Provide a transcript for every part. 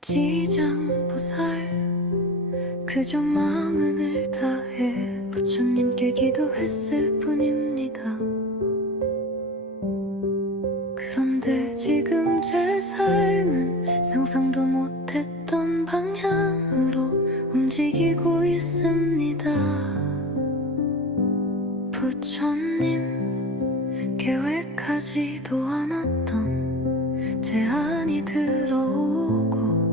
지장보살 그저 마음을 다해 부처님께 기도했을 뿐입니다. 그런데 지금 제 삶은 상상도 못했던 방향으로 움직이고 있습니다. 부처님 계획하지도 않았던 제안이 들어오고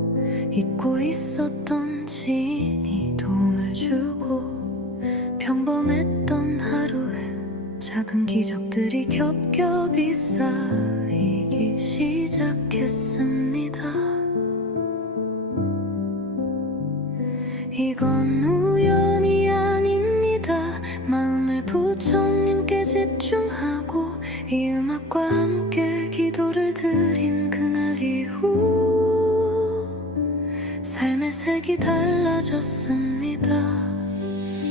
잊고 있었던 지인이 도움을 주고 평범했던 하루에 작은 기적들이 겹겹이 쌓이기 시작했습니다. 이건 우연이 아닙니다. 마음을 부처님께 집중하고 이 음악과 함께 기도를 드린 그날 이후 삶의 색이 달라졌습니다.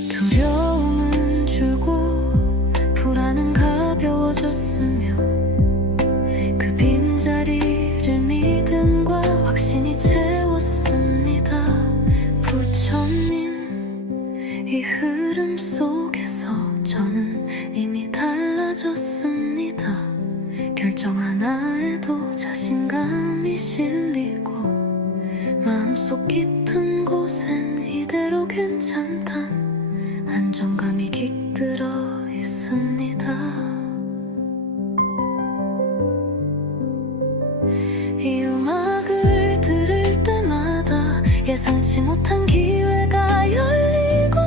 두려움은 줄고 불안은 가벼워졌으며 그 빈자리를 믿음과 확신이 채웠습니다. 부처님, 이 흐름 속에서 저는 이미 달라졌습니다. 결정 하나에도 자신감이 실리고 마음속 깊은 곳엔 이대로 괜찮단 안정감이 깃들어 있습니다. 이 음악을 들을 때마다 예상치 못한 기회가 열리고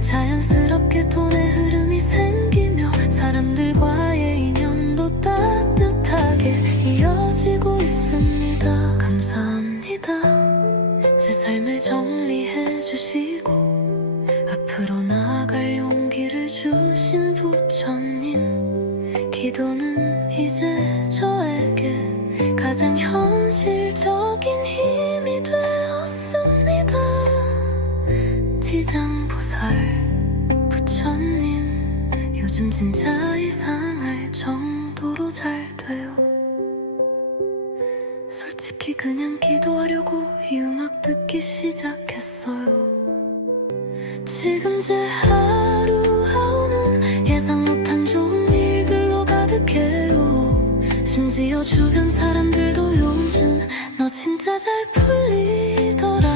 자연스럽게 돈의 흐름이 생기며 사람들과의 인연도 따뜻하게 이어지고 있습니다. 감사합니다. 제 삶을 정리해 주시고 앞으로 나아갈 용기를 주신 부처님, 기도는 이제 저에게 가장 현실적인 힘이 되었습니다. 지장보살 부처님, 요즘 진짜 이상할 정도로 잘 돼요. 솔직히 그냥 기도하려고 이 음악 듣기 시작했어요. 지금 제 하루하루는 예상 못한 좋은 일들로 가득해요. 심지어 주변 사람들도 요즘 너 진짜 잘 풀리더라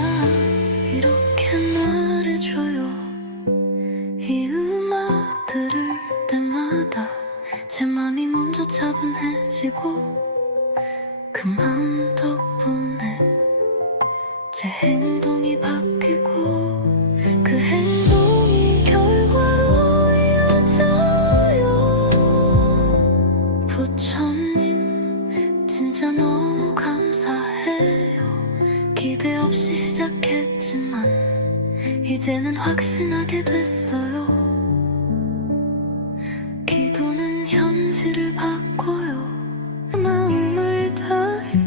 이렇게 말해줘요. 이 음악 들을 때마다 제 맘이 먼저 차분해지고 그 맘 덕분에 제 행동이 바뀌고 그 행동이 결과로 이어져요. 부처님, 진짜 너무 감사해요. 기대 없이 시작했지만 이제는 확신하게 됐어요. 기도는 현실을 바꿔요. 마음을 다해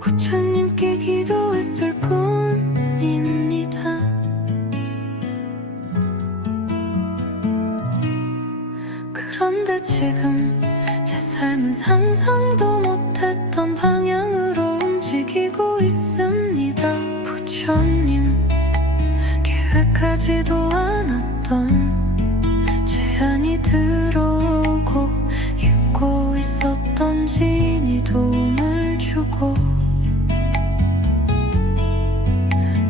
부처님께 기도했을 뿐입니다. 그런데 지금 제 삶은 상상도 못했던 방향으로 움직이고 있습니다. 부처님, 계획하지도 않았던 제안이 들어오고 잊고 있었던 지인이 도움을 주고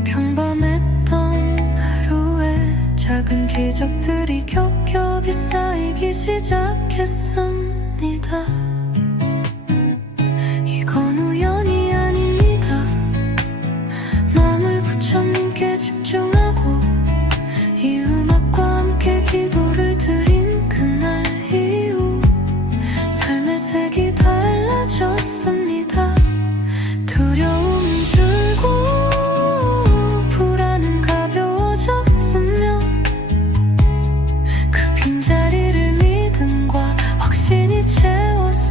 평범했던 하루에 작은 기적들이 겹겹이 쌓이기 시작했습니다. 이건 우연이 아닙니다. 마음을 부처님께 집중하고 이 음악과 함께 기도를 드린 그날 이후 삶의 색이 달라졌습니다. 두려움은 줄고 불안은 가벼워졌으며 그 빈자리를 믿음과 확신이 채웠습니다.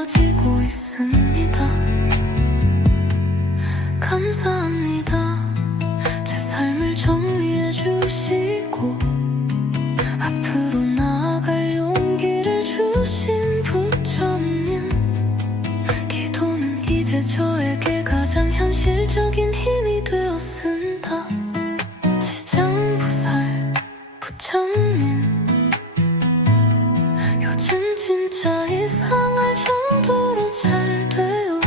이어지고 있습니다. 감사합니다. 제 삶을 정리해 주시고 앞으로 나아갈 용기를 주신 부처님, 기도는 이제 저에게 가장 현실적인 힘이 되었습니다. 지장보살 부처님, 요즘 진짜 이상할 정도로 잘 돼요.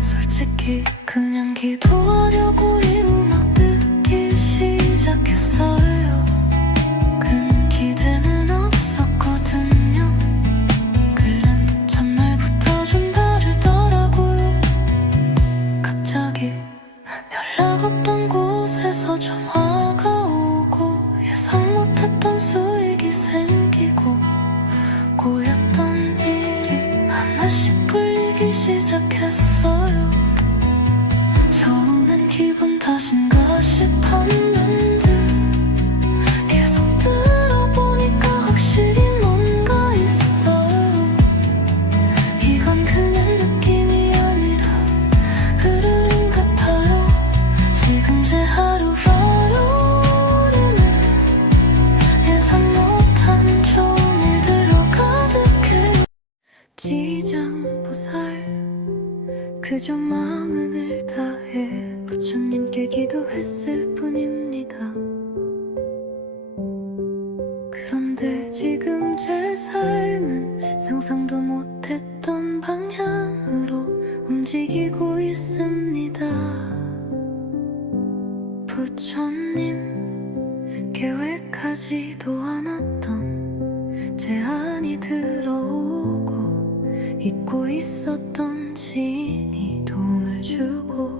솔직히 그냥 기도하려고 이 음악 듣기 시작했어요. 큰 기대는 없었거든요. 끓는 전날부터 좀 다르더라고요. 갑자기 연락 없던 곳에서 전화가 오고 예상 못했던 수익이 생기고 꼬였던 일이 하나씩 풀리기 시작했어요. 처음엔 기분 탓인가 싶었는데 계속 들어보니까 확실히 뭔가 있어요. 이건 그냥 느낌이 아니라 흐름 같아요. 지금 제 하루하루는 예상 못한 좋은 일들로 가득해요. 지장보살, 그저 마음을 다해 부처님께 기도했을 뿐입니다. 그런데 지금 제 삶은 상상도 못했던 방향으로 움직이고 있습니다. 부처님, 계획하지도 않았던 제안이 들어오고 잊고 있었던 지인이 도움을 주고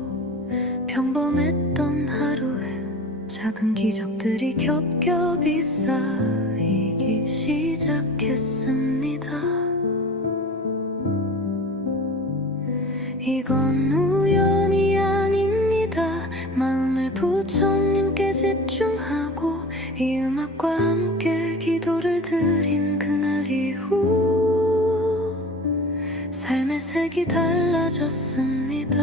평범했던 하루에 작은 기적들이 겹겹이 쌓이기 시작했습니다. 이건 우연이 아닙니다. 마음을 부처님께 집중하고 이 음악과 함께 기도를 드린 그날 이후 삶의 색이 달라졌습니다.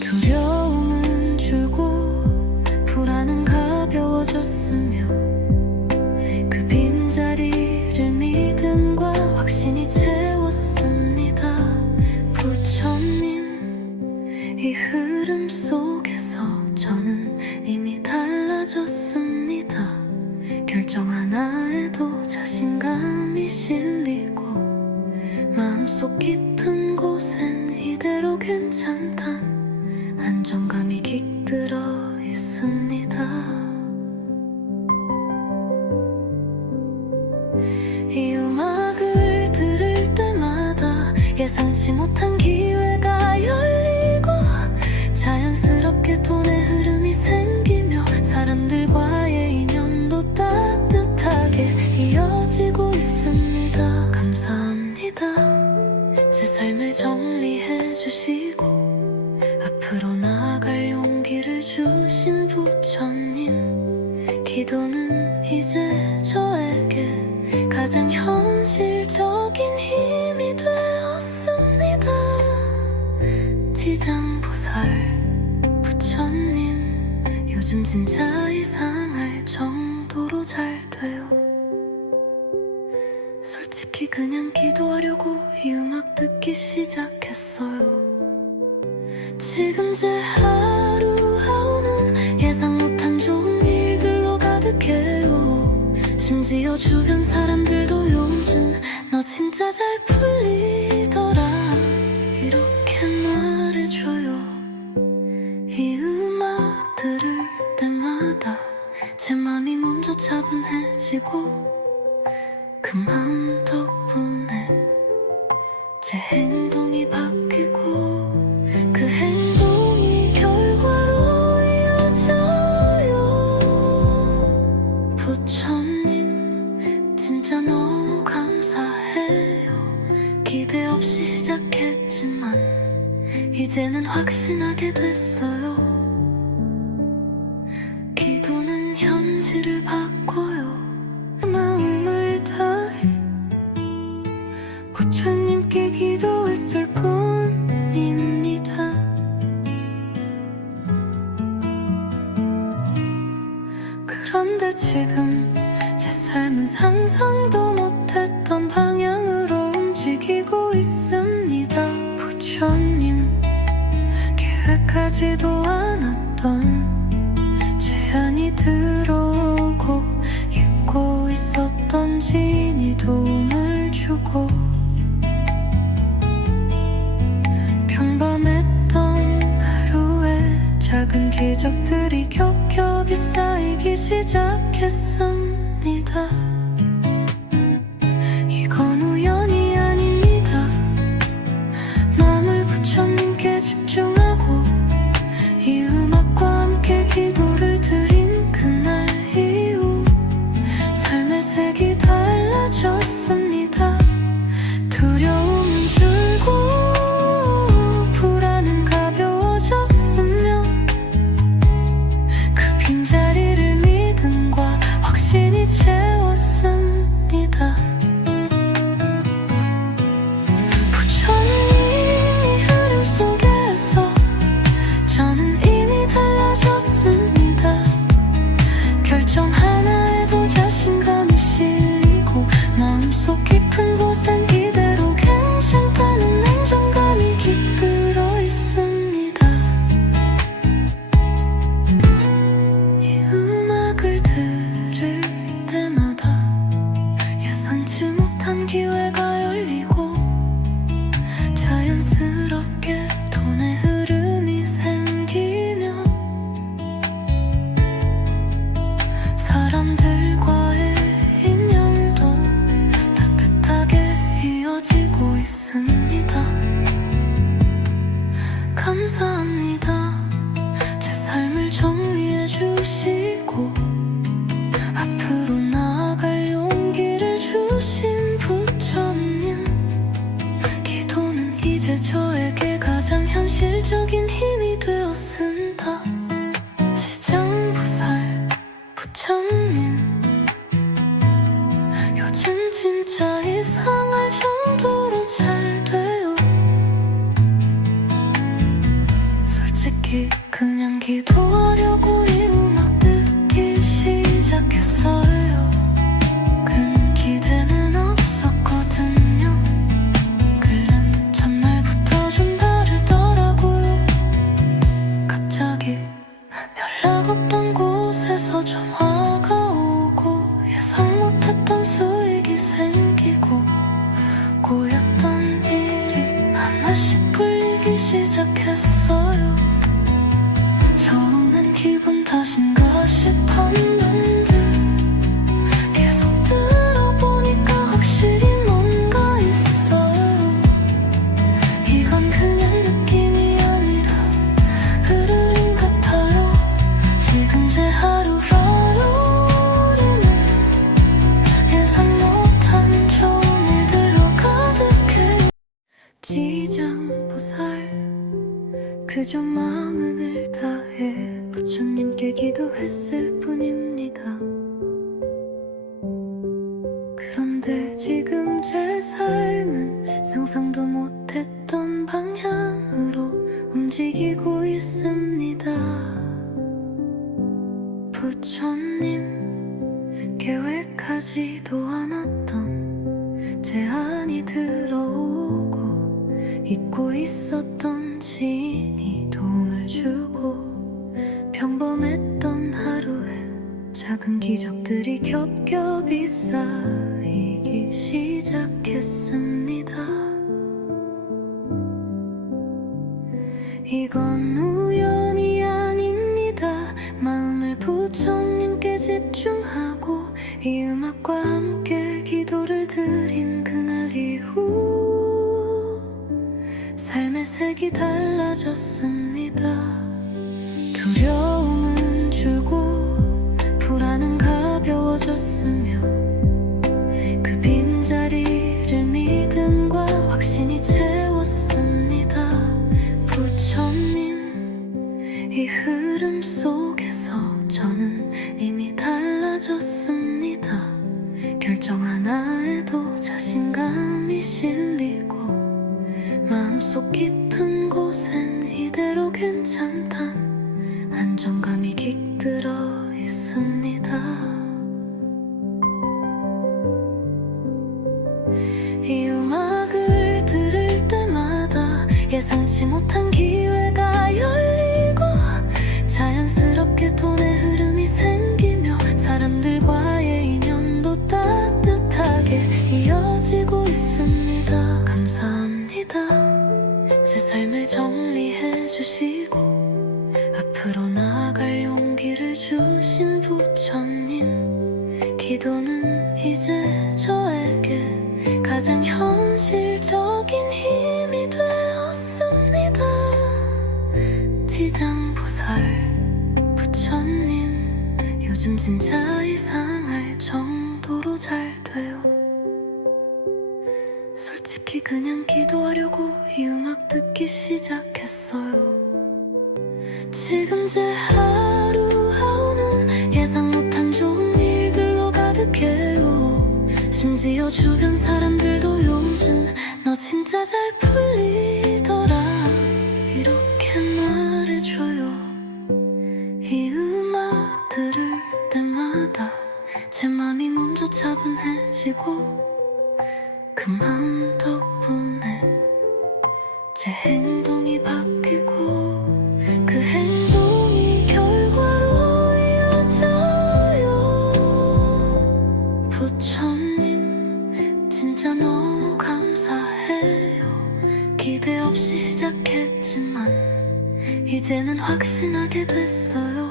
두려움은 줄고 불안은 가벼워졌으며 그 빈자리를 믿음과 확신이 채웠습니다. 부처님, 이 흐름 속에서 저는 이미 달라졌습니다. 결정 하나에도 자신감이 실리고 마음속 깊은 곳엔 이대로 괜찮단 안정감이 깃들어 있습니다. 이 음악을 들을 때마다 예상치 못한 기회가 열리고 자연스럽게 돈의 흐름이 생기며 사람들과의 인연도 따뜻하게 이어지고 있습니다. 감사합니다. 제 삶을 정리해 주시고 앞으로 나아갈 용기를 주신 부처님, 기도는 이제 저에게 가장 현실적인 힘이 되었습니다. 지장보살 부처님, 요즘 진짜 이상할 정도로 잘 돼요. 솔직히 그냥 기도하려고 이 음악 듣기 시작했어요. 지금 제 하루하루는 예상 못한 좋은 일들로 가득해요. 심지어 주변 사람들도 요즘 너 진짜 잘 풀리더라 이렇게 말해줘요. 이 음악 들을 때마다 제 맘이 먼저 차분해지고 그 맘 덕분에 제 행동이 바뀌고 그 행동이 결과로 이어져요. 부처님, 진짜 너무 감사해요. 기대 없이 시작했지만 이제는 확신하게 됐어요. 기도는 현실을 바꿔요. 마음을 다해 시작했습니다. 이건 우연이 아닙니다. 마음을 부처님께 집중하고 이 음악과 함께 기도를 드린 그날 이후 삶의 색이 달라졌습니다. 두려움은 줄고 불안은 가벼워졌으며 그 빈자리를 믿음과 확신이 채웠습니다. 부처님의 흐름 속에서 저는 이미 달라졌습니다. 결정 하나에도 자신감이 실리고 마음속 깊은 곳엔 이대로 괜찮다는 안정감이 깃들어 있습니다. 이 음악을 들을 때마다 예상치 못한 기회가 열리고 자연스럽게 돈의 흐름이 생기며 사람들과의 인연도 따뜻하게 이어지고 있습니다. 감사합니다. 제 삶을 정리해 주시고 앞으로 나아갈 용기를 주신 부처님. 기도는 이제 저에게 가장 현실적인 힘이 되었습니다. 시장보살 부처님, 요즘 진짜 이상할 정도로 잘 돼요. 솔직히 그냥 기도하려고 이 음악 듣기 시작했어요. 큰 기대는 없었거든요. 끓는 전날부터 좀 다르더라고요. 갑자기 연락 없던 곳에서 전화가 오고 예상 못했던 수익이 생기고 꼬였던 일이 하나씩 풀리기 시작했어요. 처음엔 기분 탓인가 싶었는데 계속 들어보니까 확실히 뭔가 있어요. 이건 그냥 느낌이 아니라 흐름 같아요. 지금 제 하루하루는 예상 못한 좋은 일들로 가득해요. 지장보살, 그저 마음을 다해 부처님께 기도했을 뿐입니다. 그런데 지금 제 삶은 상상도 못했던 방향으로 움직이고 있습니다. 부처님, 계획하지도 않았던 제안이 들어오고 잊고 있었던 지인이 도움을 주고 평범했던 하루에 작은 기적들이 겹겹이 쌓이기 시작했습니다. 이건 우연이 아닙니다. 마음을 부처님께 집중하고 이 음악과 함께 기도를 드린 그날 이후 삶의 색이 달라졌습니다. 두려움은 줄고 불안은 가벼워졌으며 그 빈자리를 믿음과 확신이 채웠습니다. 부처님, 이 흐름 속에서 저는 이미 달라졌습니다. 결정 하나에도 자신감이 실리고 마음속 깊은 곳엔 이대로 괜찮단 안정감이 깃들어 있습니다. 이 음악을 들을 때마다 예상치 못한 기회가 열리고 자연스럽게 돈의 흐름이 생기며 사람들과의 인연도 따뜻하게 이어지고 있습니다. 감사합니다. 제 삶을 정리해 주시고 앞으로 나아갈 용기를 주신 부처님. 기도는 이제 저에게 가장 현실적인 힘이 되었습니다. 지장보살 부처님, 요즘 진짜 이상할 정도로 잘 돼요. 솔직히 그냥 기도하려고 이 음악 듣기 시작했어요. 지금 제 하루하루는 예상 못한 좋은 일들로 가득해요. 심지어 주변 사람들도 요즘 너 진짜 잘 풀리더라 이렇게 말해줘요. 이 음악 들을 때마다 제 맘이 먼저 차분해지고 그 맘 덕분에 제 행동이 바뀌고 그 행동이 결과로 이어져요. 부처님 진짜 너무 감사해요. 기대 없이 시작했지만 이제는 확신하게 됐어요.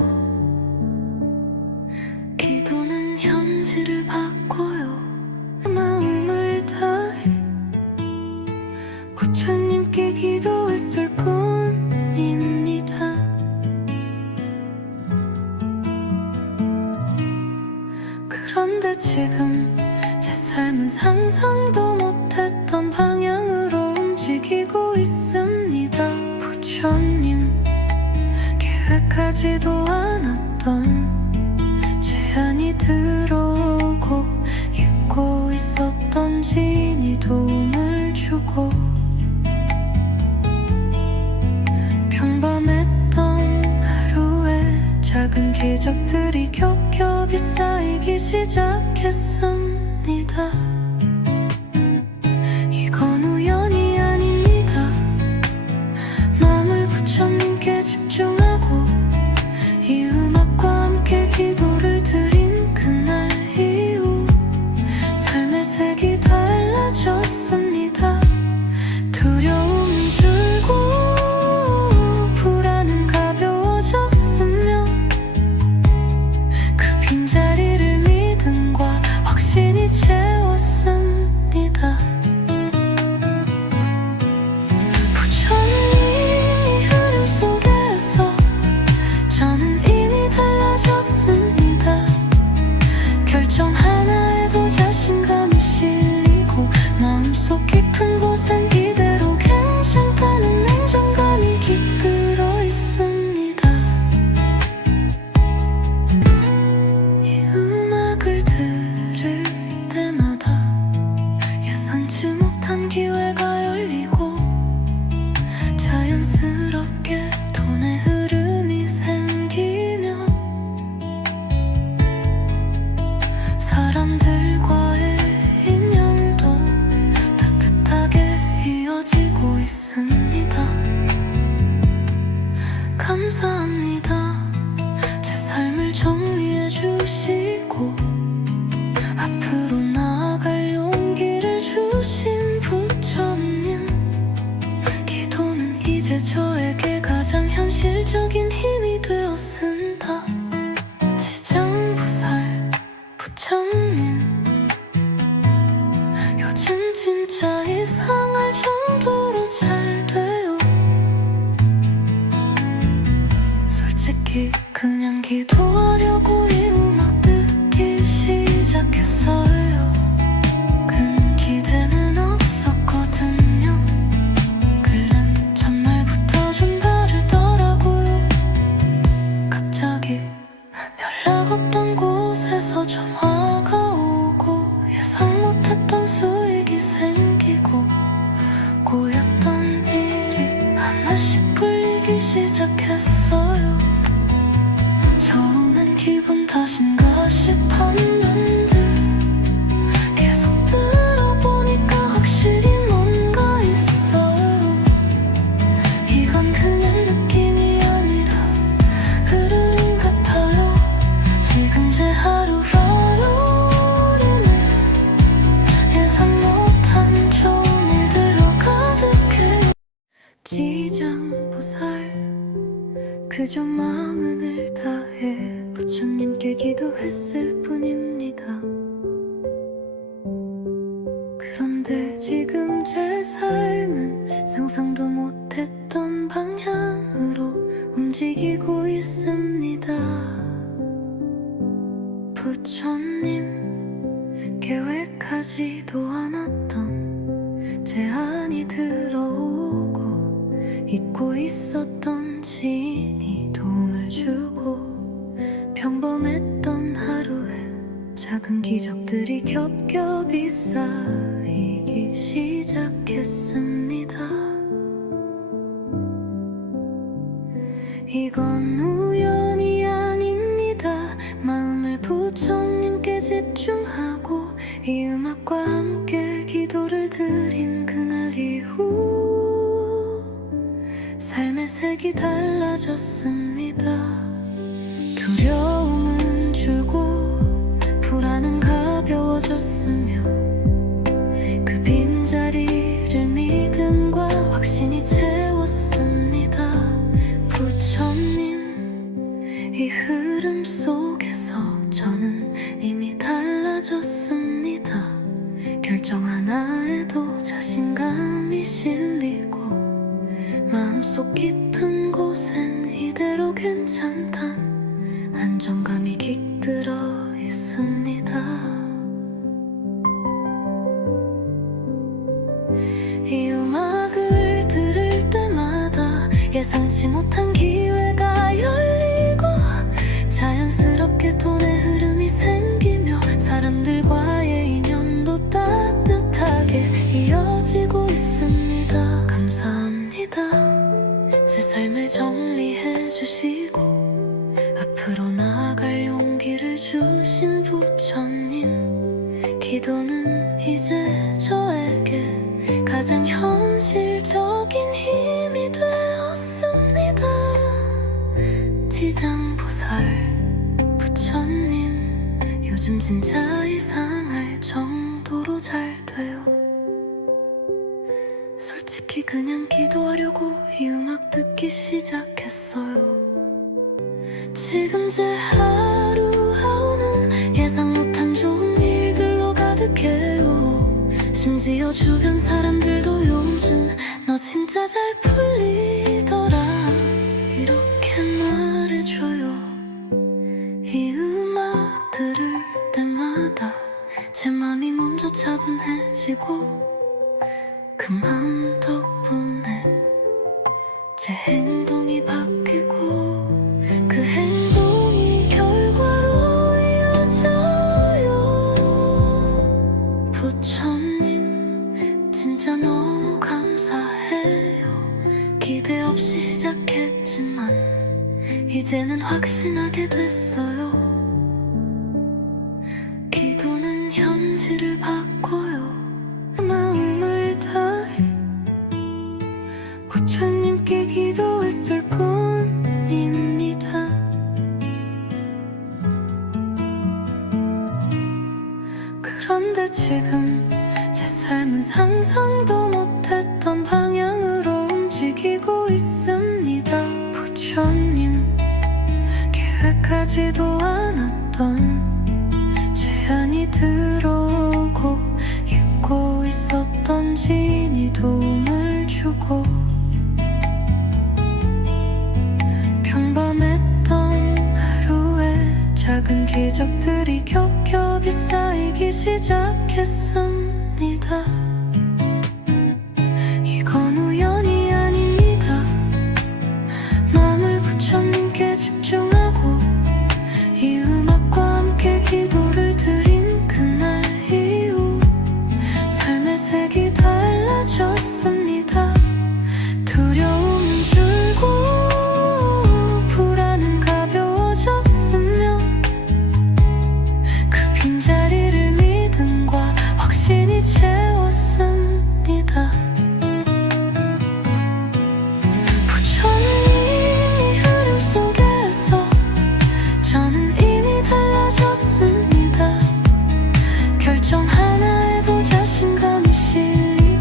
기도는 현실을 바꿔요. 마음을 다해 부처님께 기도했을 뿐입니다. 그런데 지금 제 삶은 상상도 못했던 방향으로 움직이고 있습니다. 부처님 계획하지도 않았던 제안이 들어오고 잊고 있었던 지인이 도움을 주고 평범했던 하루에 작은 기적들이 겹겹이 쌓이기 시작했습니다. 이건 우연이 아닙니다. 마음을 부처님께 집중하고 이 음악과 함께 기도를 드린 그날 이후 삶의 색이 달라졌습니다. 두려움은 줄고 불안은 가벼워졌으며 그 빈자리를 믿음과 확신이 채웠습니다. 부처님이 흐름 속에서 저는 이미 달라졌습니다. 결정 하나에도 자신감이 실리고 마음속 깊은 곳엔 이대로 괜찮다는 냉정감이 깃들어 있습니다. 이 음악을 들을 때마다 예상치 못한 기회가 열리고 자연스럽게 돈의 흐름이 생기며 사람들과의 인연도 따뜻하게 이어지고 있습니다. 감사합니다. 제 삶을 정리해 주시고 앞으로 나아갈 용기를 주신 부처님, 기도는 이제 저에게 가장 현실적인 힘이 되었습니다. 지장보살 부처님, 요즘 진짜 이상할 정도로 잘 돼요. 솔직히 그냥 기도하려고 이 음악 듣기 시작했어요. 큰 기대는 없었거든요. 끓는 전날부터 좀 다르더라고요. 갑자기 연락 없던 곳에서 전화가 오고 예상 못했던 수익이 생기고 꼬였던 일이 하나씩 풀리기 시작했어요. 처음엔 기분 탓인가 싶었는데 계속 들어보니까 확실히 뭔가 있어요. 이건 그냥 느낌이 아니라 흐름 같아요. 지금 제 하루하루는 예상 못한 좋은 일들로 가득해요. 지장보살 그저 마음을 다해 부처님께 기도했을 뿐입니다. 그런데 지금 제 삶은 상상도 못했던 방향으로 움직이고 있습니다. 부처님, 계획하지도 않았던 제안이 들어오고 잊고 있었던 지인이 도움을 주고 평범했던 하루에 작은 기적들이 겹겹이 쌓이기 시작했습니다. 이건 우연이 아닙니다. 마음을 부처님께 집중하고 이 음악과 함께 기도를 드린 그날 이후 삶의 색이 달라졌습니다. 두려움은 줄고 불안은 가벼워졌으며 그 빈자리를 믿음과 확신이 채웠습니다. 부처님, 이 흐름 속에서 저는 이미 달라졌습니다. 결정 하나에도 자신감이 실리고 마음속 깊은 곳엔 이대로 괜찮단 안정감이 깃들어 있습니다. 이 음악을 들을 때마다 예상치 못한 기회가 열리고 자연스럽게 돈의 흐름이 생기며 사람들과의 인연도 따뜻하게 이어지고 있습니다. 감사합니다. 제 삶을 정리해 주시고 앞으로 나아갈 용기를 주신 부처님, 기도는 이제 저에게 가장 현실적인 힘이 되었습니다. 지장보살 부처님, 요즘 진짜 이상할 정도로 잘 돼요. 솔직히 그냥 기도하려고 이 음악 듣기 시작했어요. 지금 제 하루하루는 예상 못한 좋은 일들로 가득해요. 심지어 주변 사람들도 요즘 너 진짜 잘 풀리더라 이렇게 말해줘요. 이 음악 들을 때마다 제 맘이 먼저 차분해지고 그 맘 덕분에 제 행동이 바뀌고 그 행동이 결과로 이어져요. 부처님, 진짜 너무 감사해요. 기대 없이 시작했지만 이제는 확신하게 됐어요. 기도는 현실을 바꿔요. 마음을 다해 부처님께 기도했을 뿐입니다. 그런데 지금 제 삶은 상상도 못했던 방향으로 움직이고 있습니다. 부처님, 계획하지도 않았던 제안이 들어오고 잊고 있었던 지인이 도움을 주고 평범했던 하루에 작은 기적들이 겹겹이 쌓이기 시작했습니다. 이건 우연이 아닙니다. 마음을 부처님께 집중하고 이 음악과 함께 기도를 드린 그날 이후 삶의 색이 달라졌습니다. 두려움은 줄고 불안은 가벼워졌으며 그 빈자리를 믿음과 확신이 채웠습니다. 부처님이 흐름 속에서 저는 이미 달라졌습니다. 결정 하나에도 자신감이 실리고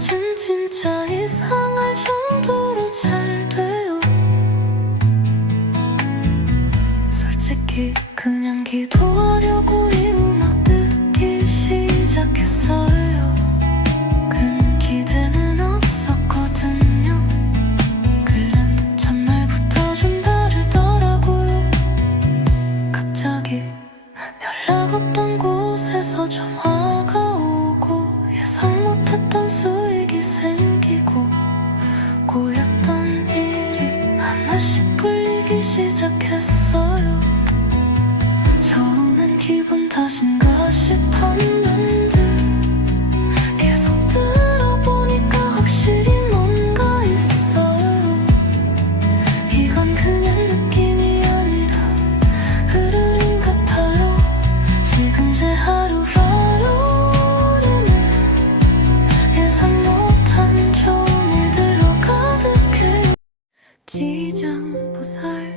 요즘 진짜 이상할 정도로 잘 돼요. 솔직히 그냥 기도하려고 이 음악 듣기 시작했어요. 큰 기대는 없었거든요. 글은 전날부터 좀 다르더라고요. 갑자기 연락 없던 곳에서 전화가 오고 예상 못했던 수익이 생기고 꼬였던 일이 하나씩 풀리기 시작했어요. 처음엔 기분 탓인가 싶었는데 계속 들어보니까 확실히 뭔가 있어요. 이건 그냥 느낌이 아니라 흐름 같아요. 지금 제 하루하루는 예상 못한 좋은 일들로 가득해요. 지장보살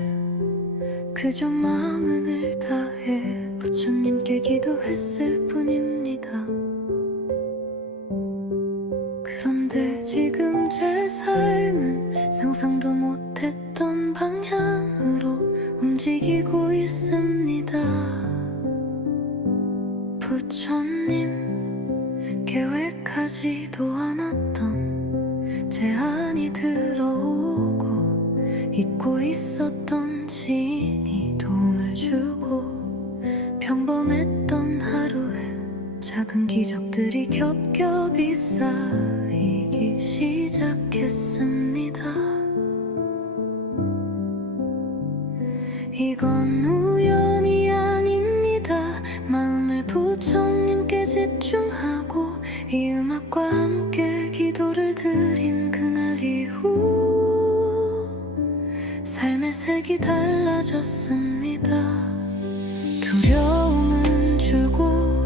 그저 마음을 다해 부처님께 기도했을 뿐입니다. 그런데 지금 제 삶은 상상도 못했던 방향으로 움직이고 있습니다. 부처님 계획하지도 않았던 제안이 들어오고 잊고 있었던 지인이 도움을 주고 평범했던 하루에 작은 기적들이 겹겹이 쌓이기 시작했습니다. 이건 우연이 아닙니다. 마음을 부처님께 집중하고 이 음악과 함께 기도를 드린 그날 이후 삶의 색이 달라졌습니다. 두려움은 줄고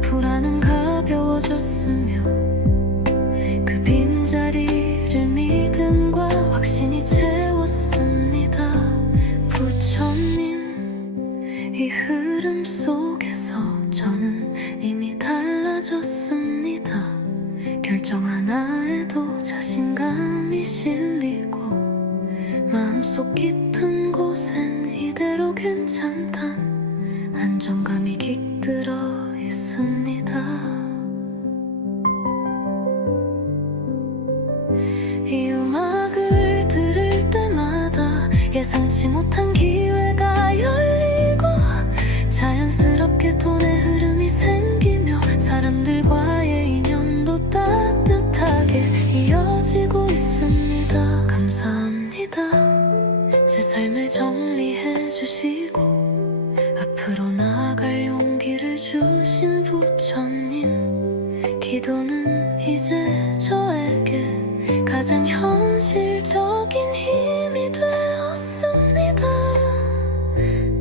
불안은 가벼워졌으며 그 빈자리를 믿음과 확신이 채웠습니다. 부처님 이 흐름 속에서 저는 이미 달라졌습니다. 결정 하나에도 자신감이 실리고 마음속 깊은 곳엔 이대로 괜찮단 안정감이 깃들어 있습니다. 이 음악을 들을 때마다 예상치 못한 기회가 열리고 자연스럽게 돈의 흐름이 생기며 사람들과의 인연도 따뜻하게 이어지고 있습니다. 감사합니다. 제 삶을 정리해 주시고 앞으로 나아갈 용기를 주신 부처님, 기도는 이제 저에게 가장 현실적인 힘이 되었습니다.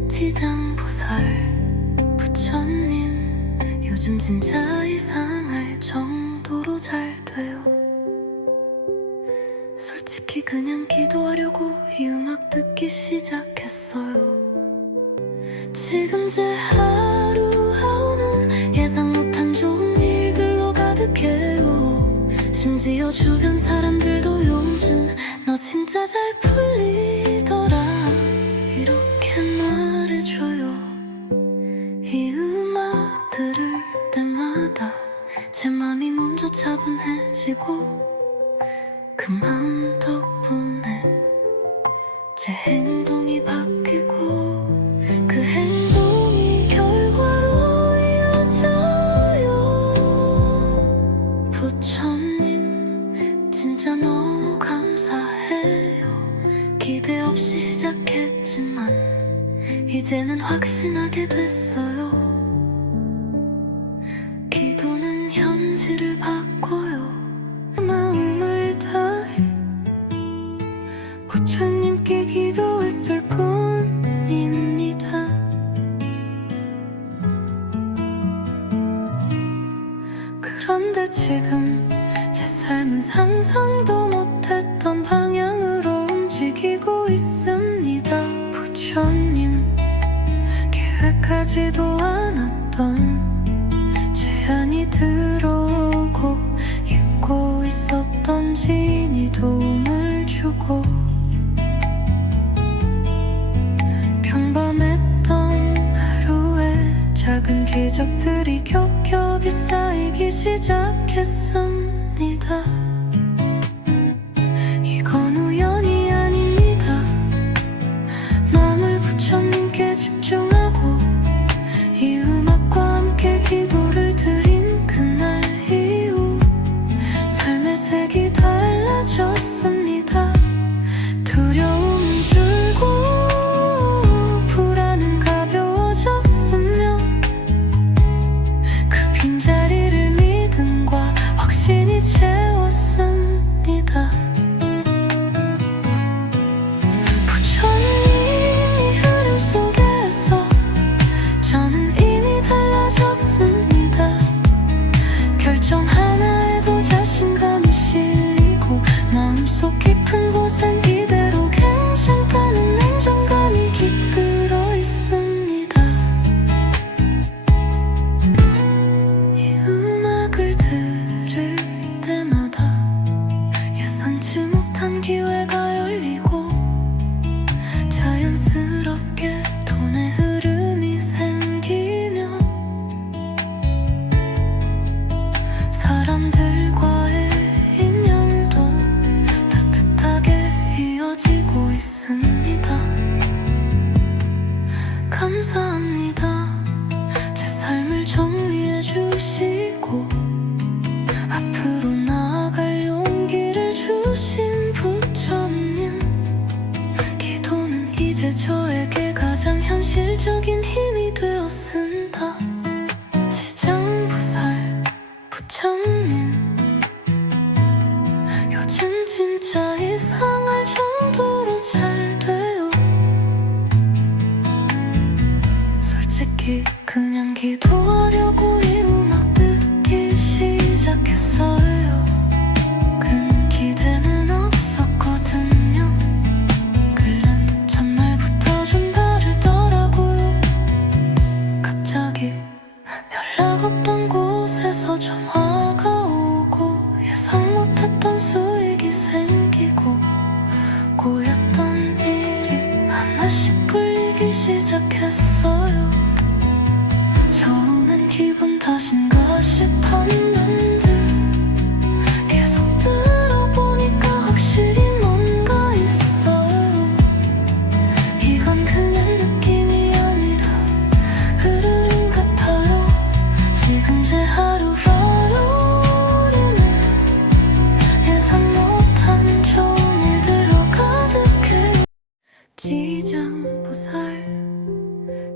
지장보살 부처님, 요즘 진짜 이상할 정도로 잘 돼요. 솔직히 그냥 기도하려고 이 음악 듣기 시작했어요. 지금 제 하루하루는 예상 못한 좋은 일들로 가득해요. 심지어 주변 사람들도 요즘 너 진짜 잘 풀리더라 이렇게 말해줘요. 이 음악 들을 때마다 제 맘이 먼저 차분해지고 그 맘 덕분에 제 행동이 바뀌고 그 행동이 결과로 이어져요. 부처님 진짜 너무 감사해요. 기대 없이 시작했지만 이제는 확신하게 됐어요. 기도는 현실을 바꿔요. 마음을 다해 부처님께 기도했을 뿐입니다. 그런데 지금 제 삶은 상상도 못했던 방향으로 움직이고 있습니다. 부처님 계획하지도 않았던 제안이 들어오고 잊고 있습니다. 있었던 지인이 도움을 주고 평범했던 하루에 작은 기적들이 겹겹이 쌓이기 시작했습니다. 이건 우연이 아닙니다. 마음을 부처님께 집중하고 이 음악과 함께 기도를 드린 그날 이후 삶의 색이 달라졌습니다. 두려움은 줄고 불안은 가벼워졌으며 그 빈자리를 믿음과 확신이 채웠습니다. 부처님이 흐름 속에서 저는 이미 달라졌습니다. 결정 하나에도 자신감이 실리고 마음속 깊은 곳엔 이대로 괜찮다는 안정감이 깃들어 있습니다. 이 음악을 들을 때마다 예상치 못한 기회가 열리고 자연스럽게 돈의 흐름이 생기며 사람들과의 인연도 따뜻하게 이어지고 있습니다. 감사합니다. 제 삶을 정리해 주시고 앞으로 나아갈 용기를 주신 부처님, 기도는 이제 저에게 가장 현실적인 힘이 되었습니다. 지장보살 부처님, 요즘 진짜 이상할 정도로 잘 돼요. 솔직히 그냥 기도하려고 이 음악 듣기 시작했어요. 큰 기대는 없었거든요. 끓는 전날부터 좀 다르더라고요. 갑자기 연락 없던 곳에서 전화가 오고 예상 못했던 수익이 생기고 꼬였던 일이 하나씩 풀리기 시작했어요. 처음엔 기분 탓인가 싶었는데 계속 들어보니까 확실히 뭔가 있어요. 이건 그냥 느낌이 아니라 흐름 같아요. 지금 제 하루하루는 예상 못한 좋은 일들로 가득해요. 지장보살,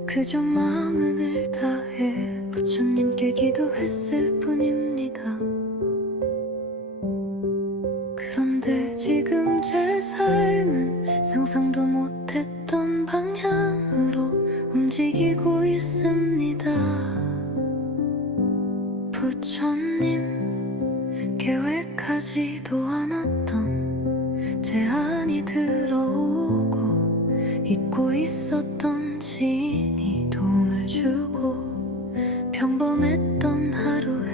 그저 마음을 다해 부처님께 기도했을 뿐입니다. 그런데 지금 제 삶은 상상도 못했던 방향으로 움직이고 있습니다. 부처님, 계획하지도 않았던 제안이 들어오고 잊고 있었던 지인이 도움을 주고 평범했던 하루에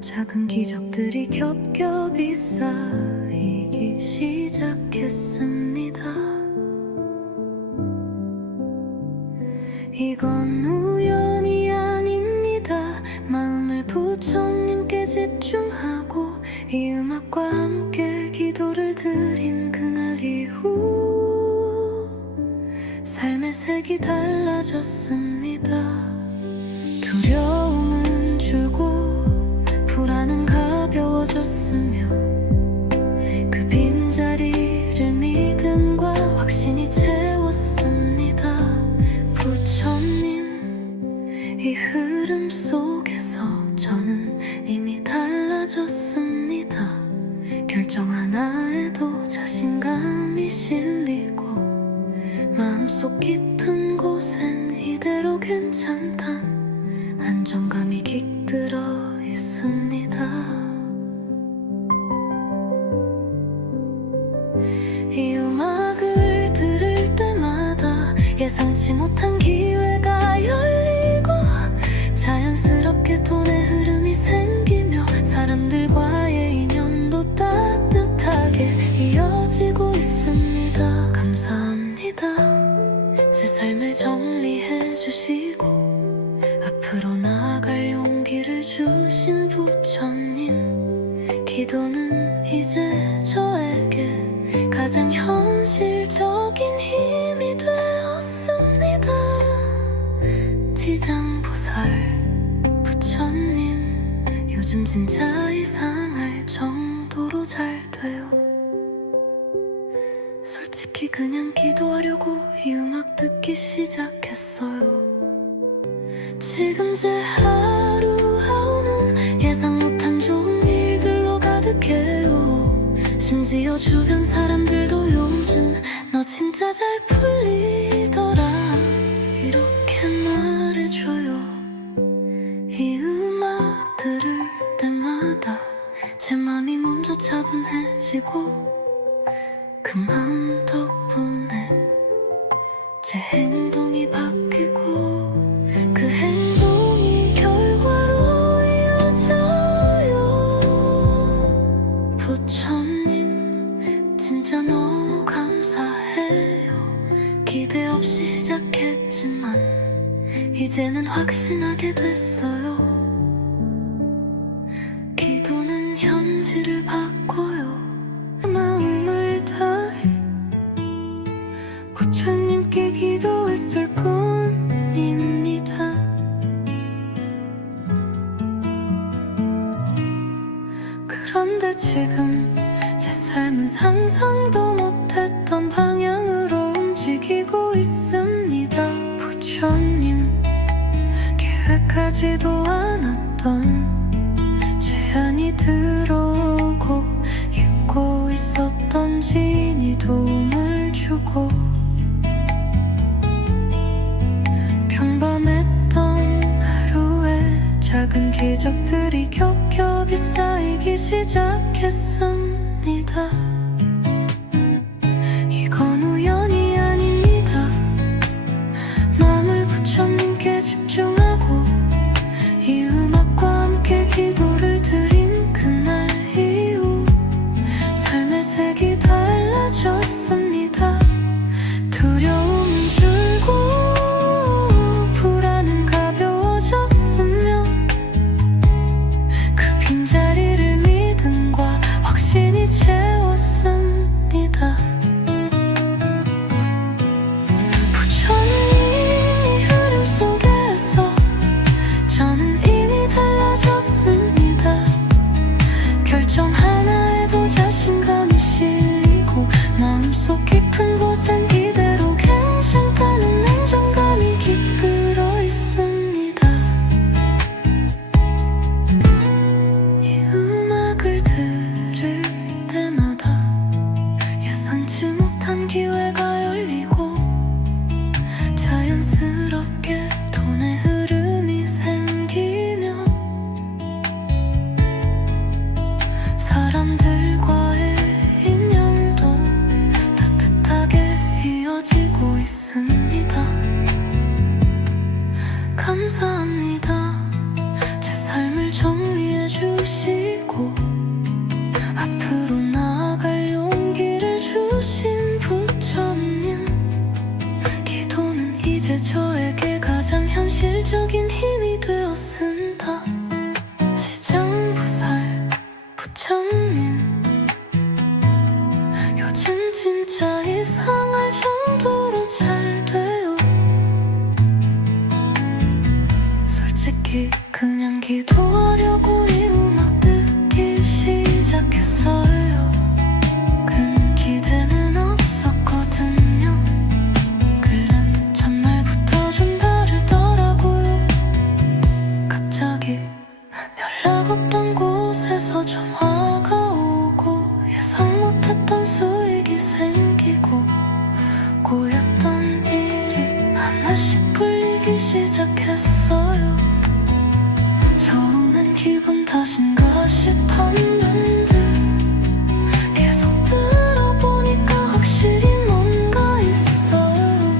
작은 기적들이 겹겹이 쌓이기 시작했습니다. 이건 우연이 아닙니다. 마음을 부처님께 집중하고 이 음악과 함께 기도를 드린 그날 이후 삶의 색이 달라졌습니다. 두려움은 줄고 불안은 가벼워졌으며 그 빈자리를 믿음과 확신이 채웠습니다. 부처님, 이 흐름 속에서 저는 이미 달라졌습니다. 결정 하나에도 자신감이 실리고 마음속 깊은 곳엔 이대로 괜찮단 안정감이 깃들어 있습니다. 이 음악을 들을 때마다 예상치 못한 기회가 열리고 자연스럽게 돈의 흐름이 생기며 사람들과의 인연도 따뜻해지고 기도는 이제 저에게 가장 현실적인 힘이 되었습니다. 지장보살 부처님, 요즘 진짜 이상할 정도로 잘 돼요. 솔직히 그냥 기도하려고 이 음악 듣기 시작했어요. 지금 제 하루하루는 예상 못한 좋은 일들로 가득해요. 심지어 주변 사람들도 요즘 너 진짜 잘 풀리더라 이렇게 말해줘요. 이 음악 들을 때마다 제 맘이 먼저 차분해지고 그 맘 덕분에 제 행동이 바뀌고 그 행동이 결과로 이어져요. 부처님 진짜 너무 감사해요. 기대 없이 시작했지만 이제는 확신하게 됐어요. 기도는 현실을 바꿔요. 마음을 다해 부처님께 기도했을 뿐입니다. 그런데 지금 제 삶은 상상도 못했던 방향으로 움직이고 있습니다. 부처님 계획하지도 않았던 제안이 들어오고 잊고 있었던 지인이 도움을 주고 평범했던 하루에 작은 기적들이 겹겹이 쌓이기 시작했습니다. 이건 우연이 아닙니다. 마음을 부처님께 집중하고 이 음악과 함께 기도를 드린 그날 이후 삶의 색이 달라졌습니다. 두려움은 줄고 불안은 가벼워졌으며 그 빈자리를 믿음과 확신이 채웠습니다. 부처님이 흐름 속에서 저는 이미 달라졌습니다. 결정 하나에도 자신감이 실리고 마음속 깊은 곳엔 이대로 괜찮다는 안정감이 깃들어 있습니다. 이 음악을 들을 때마다 예상치 못한 기회가 열리고 자연스럽게 돈의 흐름이 생기며 사람들과의 인연도 따뜻하게 이어지고 있습니다. 감사합니다. 제 삶을 정리해 주시고 앞으로 나아갈 용기를 주신 부처님, 기도는 이제 저에게 가장 현실적인 힘이 되었습니다. 지장보살 부처님, 요즘 진짜 이상할 정도로 잘 돼요. 솔직히 그냥 기도하려고 이 음악 듣기 시작했어요. 큰 기대는 없었거든요. 끓는 전날부터 좀 다르더라고요. 갑자기 연락 없던 곳에서 전화가 오고 예상 못했던 수익이 생기고 꼬였던 일이 하나씩 풀리기 시작했어요. 처음엔 기분 탓인가 싶었는데 계속 들어보니까 확실히 뭔가 있어요.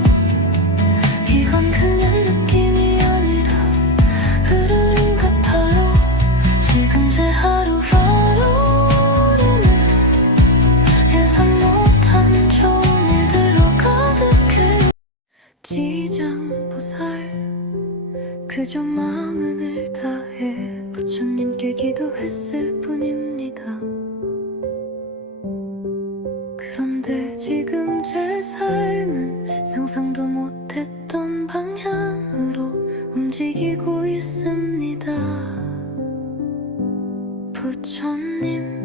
이건 그냥 느낌이 아니라 흐름 같아요. 지금 제 하루하루는 예상 못한 좋은 일들로 가득해요. 지장보살 그저 마음을 다해 부처님께 기도했을 뿐입니다. 나의 삶은 상상도 못했던 방향으로 움직이고 있습니다. 부처님,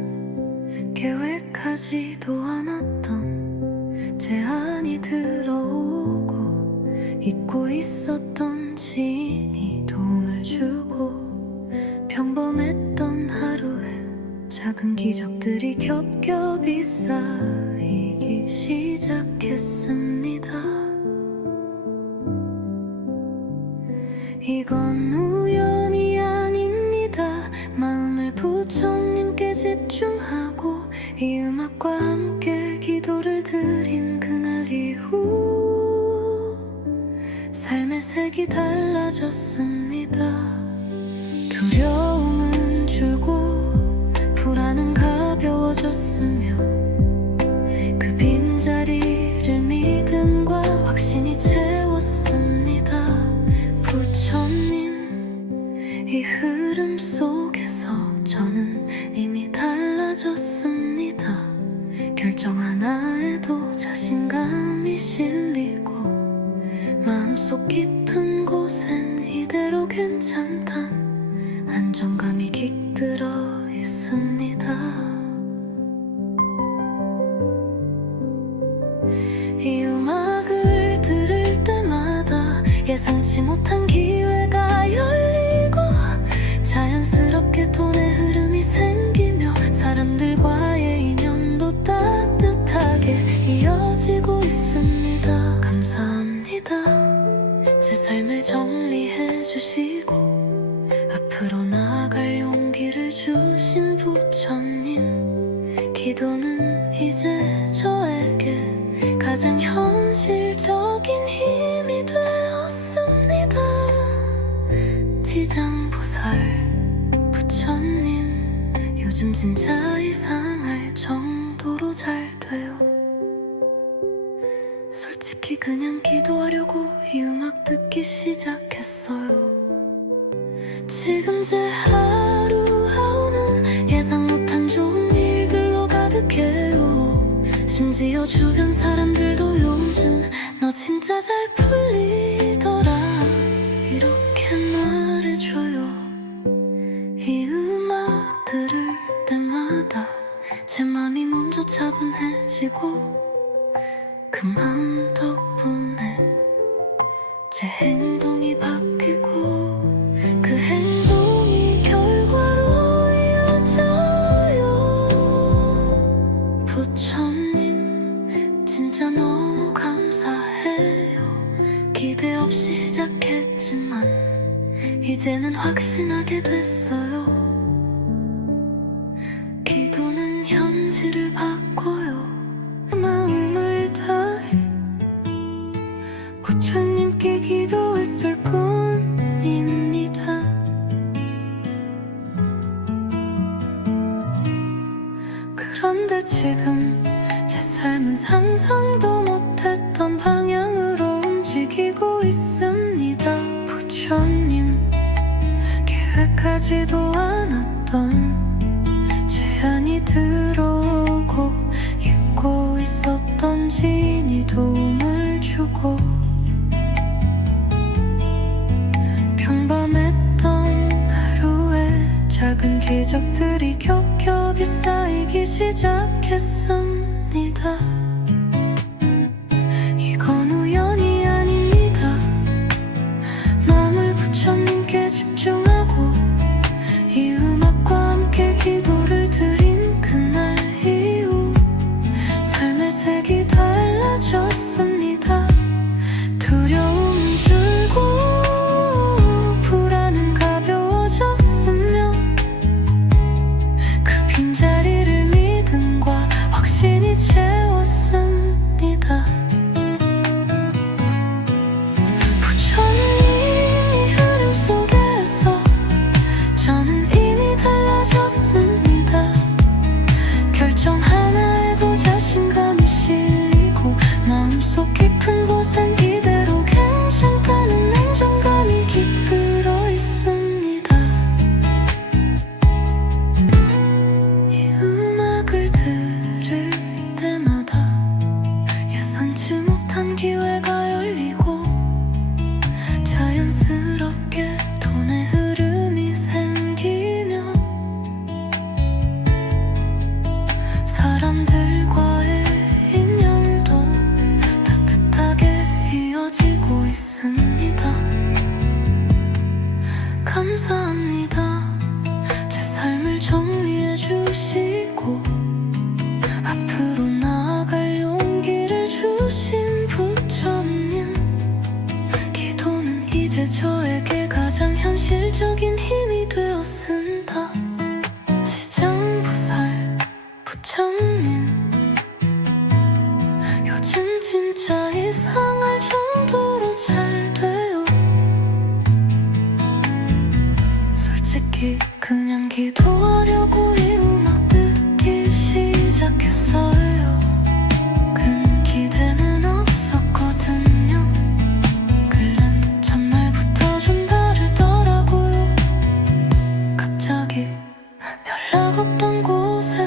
계획하지도 않았던 제안이 들어오고 잊고 있었던 지인이 도움을 주고 평범했던 하루에 작은 기적들이 겹겹이 쌓이기 시작했습니다. 이건 우연이 아닙니다. 마음을 부처님께 집중하고 이 음악과 함께 기도를 드린 그날 이후 삶의 색이 달라졌습니다. 두려움은 줄고 불안은 가벼워졌으며 그 빈자리를 믿음과 확신이 채웠습니다. 부처님, 이 흐름 속에서 저는 이미 달라졌습니다. 결정 하나에도 자신감이 실리고 마음속 깊은 곳엔 이대로 괜찮단 안정감이 깃들어 있습니다. 이 음악을 들을 때마다 예상치 못한 기회가 열리고 자연스럽게 돈의 흐름이 생기며 사람들과의 인연도 따뜻하게 이어지고 있습니다. 감사합니다. 제 삶을 정리해 주시고 앞으로 나아갈 용기를 주신 부처님, 기도는 이제 저에게 가장 현실적인 힘이 되었습니다. 지장보살 부처님, 요즘 진짜 이상할 정도로 잘 돼요. 솔직히 그냥 기도하려고 이 음악 듣기 시작했어요. 지금 제 하루하루는 예상 못한 좋은 일들로 가득해요. 심지어 주변 사람들도 요즘 너 진짜 잘 풀리더라 이렇게 말해줘요. 이 음악 들을 때마다 제 맘이 먼저 차분해지고 그 맘 덕분에 제 행동이 바뀌고 그 행동이 결과로 이어져요. 부처님, 진짜 너무 감사해요. 기대 없이 시작했지만 이제는 확신하게 됐어요. 기도는 현실을 바꿔요. 마음을 다해 부처님께 기도했을 뿐입니다. 그런데 지금 제 삶은 상상도 못했던 방향으로 움직이고 있습니다. 부처님, 계획하지도 않았던 제안이 들어오고 잊고 있었던 지인이 도움을 주고 평범했던 하루에 작은 기적들이 겹겹이 쌓이기 시작했습니다. 이건 우연이 아닙니다. 마음을 부처님께 집중하고 이 음악과 함께 기도를 드린 그날 이후 삶의 색이 달라졌습니다. 두려움은 줄고 불안은 가벼워졌으며 그 빈자리를 믿음과 확신이 채웠습니다.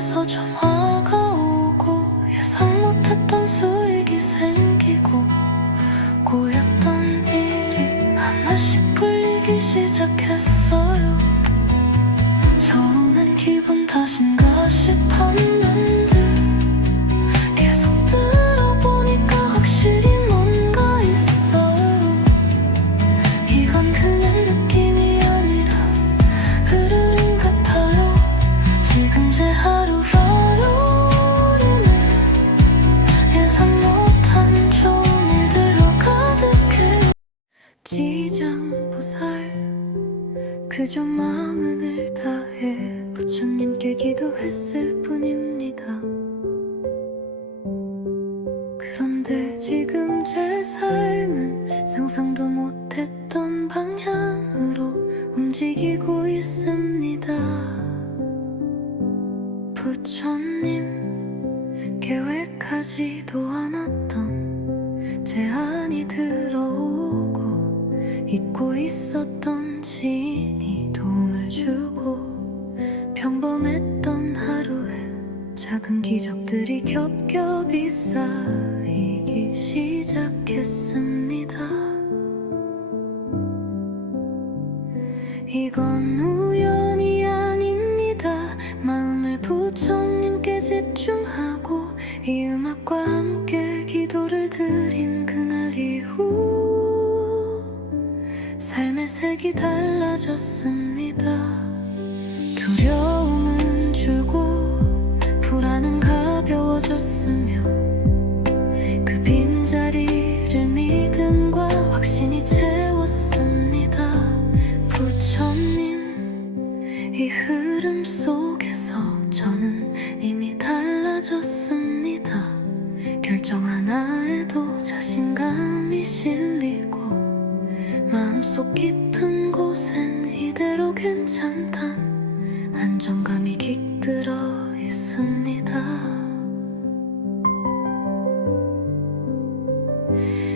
거래소에서 전화가 오고 예상 못했던 수익이 생기고 꼬였던 일이 하나씩 풀리기 시작했어요. 처음엔 기분 탓인가 싶었는데 계속 들어보니까 확실히 뭔가 있어요. 이건 그냥 느낌이 아니라 흐름 같아요. 지금 제 하루하루는 예상 못한 좋은 일들로 가득해요. 지장보살 그저 마음을 다해 부처님께 기도했을 뿐입니다. 그런데 지금 제 삶은 상상도 못했던 방향으로 움직이고 있습니다. 부처님 계획하지도 않았던 제안이 들어오고 잊고 있었던 지인이 도움을 주고 평범했던 하루에 작은 기적들이 겹겹이 쌓이기 시작했습니다. 이건 우연이 아닙니다. 마음을 부처님께 집중하고 이 음악과 함께 기도를 드린 그날 이후 삶의 색이 달라졌습니다. 두려움은 줄고 불안은 가벼워졌으며 그 빈자리를 믿음과 확신이 채웠습니다. 부처님 이 흐름 속에서 저는 이미 달라졌습니다. 결정 하나에도 자신감이 실리고 마음속 깊은 곳엔 이대로 괜찮단 안정감이 깃들어 있습니다.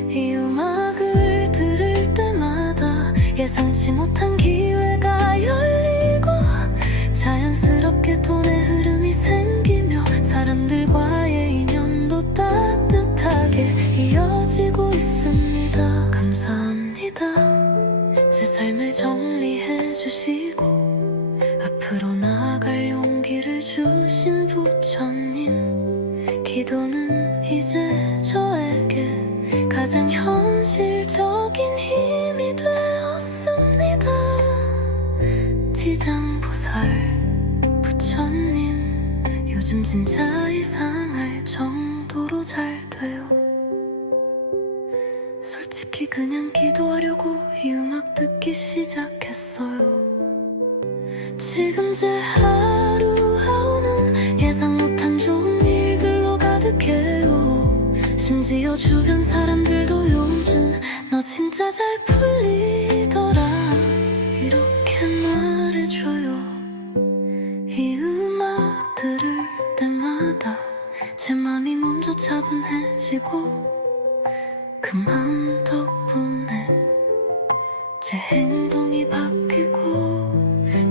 이 음악을 들을 때마다 예상치 못한 기회가 열리고 자연스럽게 돈의 흐름이 생기며 사람들과의 인연도 따뜻하게 이어지고 있습니다. 감사합니다. 제 삶을 정리해 주시고 앞으로 나아갈 용기를 주신 부처님, 기도는 이제 저에게 가장 현실적인 힘이 되었습니다. 지장보살 부처님, 요즘 진짜 이상할 정도로 잘 돼요. 솔직히 그냥 기도하려고 이 음악 듣기 시작했어요. 지금 제 하루하루는 예상 못한 좋은 일들로 가득해요. 심지어 주변 사람들도 요즘 너 진짜 잘 풀리더라 이렇게 말해줘요. 이 음악 들을 때마다 제 맘이 먼저 차분해지고 그 맘 덕분에 제 행동이 바뀌고